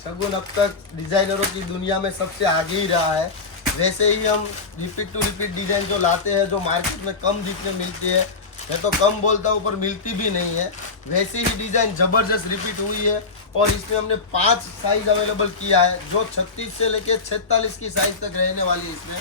शगुन अब तक डिज़ाइनरों की दुनिया में सबसे आगे ही रहा है। वैसे ही हम रिपीट टू रिपीट डिज़ाइन जो लाते हैं, जो मार्केट में कम दिखने मिलती है, मैं तो कम बोलता हूँ पर मिलती भी नहीं है, वैसे ही डिज़ाइन ज़बरदस्त रिपीट हुई है। और इसमें हमने 5 साइज़ अवेलेबल किया है, जो 36 से लेके 46 की साइज़ तक रहने वाली है। इसमें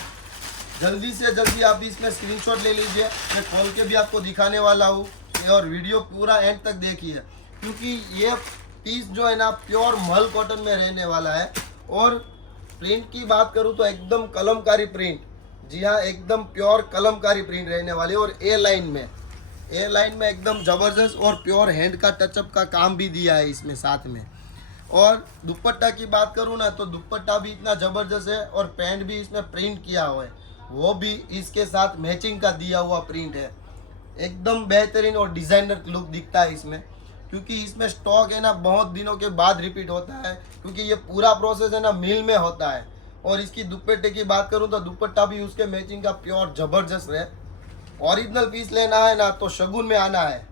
जल्दी से जल्दी आप इसमें स्क्रीनशॉट ले लीजिए, मैं खोल के भी आपको दिखाने वाला हूँ। और वीडियो पूरा एंड तक देखिए, क्योंकि ये पीस जो है ना प्योर मल कॉटन में रहने वाला है। और प्रिंट की बात करूँ तो एकदम कलमकारी प्रिंट, जी हाँ एकदम प्योर कलमकारी प्रिंट रहने वाली है। और ए लाइन में एकदम ज़बरदस्त और प्योर हैंड का टचअप का काम भी दिया है इसमें साथ में। और दुपट्टा की बात करूँ ना तो दुपट्टा भी इतना ज़बरदस्त है, और पैंट भी इसमें प्रिंट किया हुआ है, वो भी इसके साथ मैचिंग का दिया हुआ प्रिंट है। एकदम बेहतरीन और डिज़ाइनर लुक दिखता है इसमें, क्योंकि इसमें स्टॉक है ना बहुत दिनों के बाद रिपीट होता है, क्योंकि ये पूरा प्रोसेस है ना मिल में होता है। और इसकी दुपट्टे की बात करूँ तो दुपट्टा भी उसके मैचिंग का प्योर ज़बरदस्त है। ओरिजिनल पीस लेना है ना तो शगुन में आना है,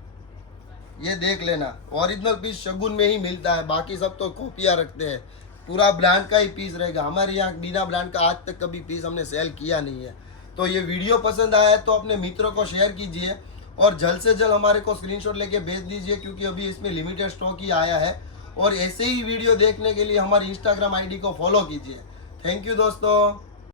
ये देख लेना, ओरिजिनल पीस शगुन में ही मिलता है, बाकी सब तो कॉपियाँ रखते हैं। पूरा ब्रांड का ही पीस रहेगा, हमारे यहाँ बिना ब्रांड का आज तक कभी पीस हमने सेल किया नहीं है। तो ये वीडियो पसंद आया है तो अपने मित्रों को शेयर कीजिए, और जल्द से जल्द हमारे को स्क्रीनशॉट लेके भेज दीजिए, क्योंकि अभी इसमें लिमिटेड स्टॉक ही आया है। और ऐसे ही वीडियो देखने के लिए हमारी इंस्टाग्राम आईडी को फॉलो कीजिए। थैंक यू दोस्तों।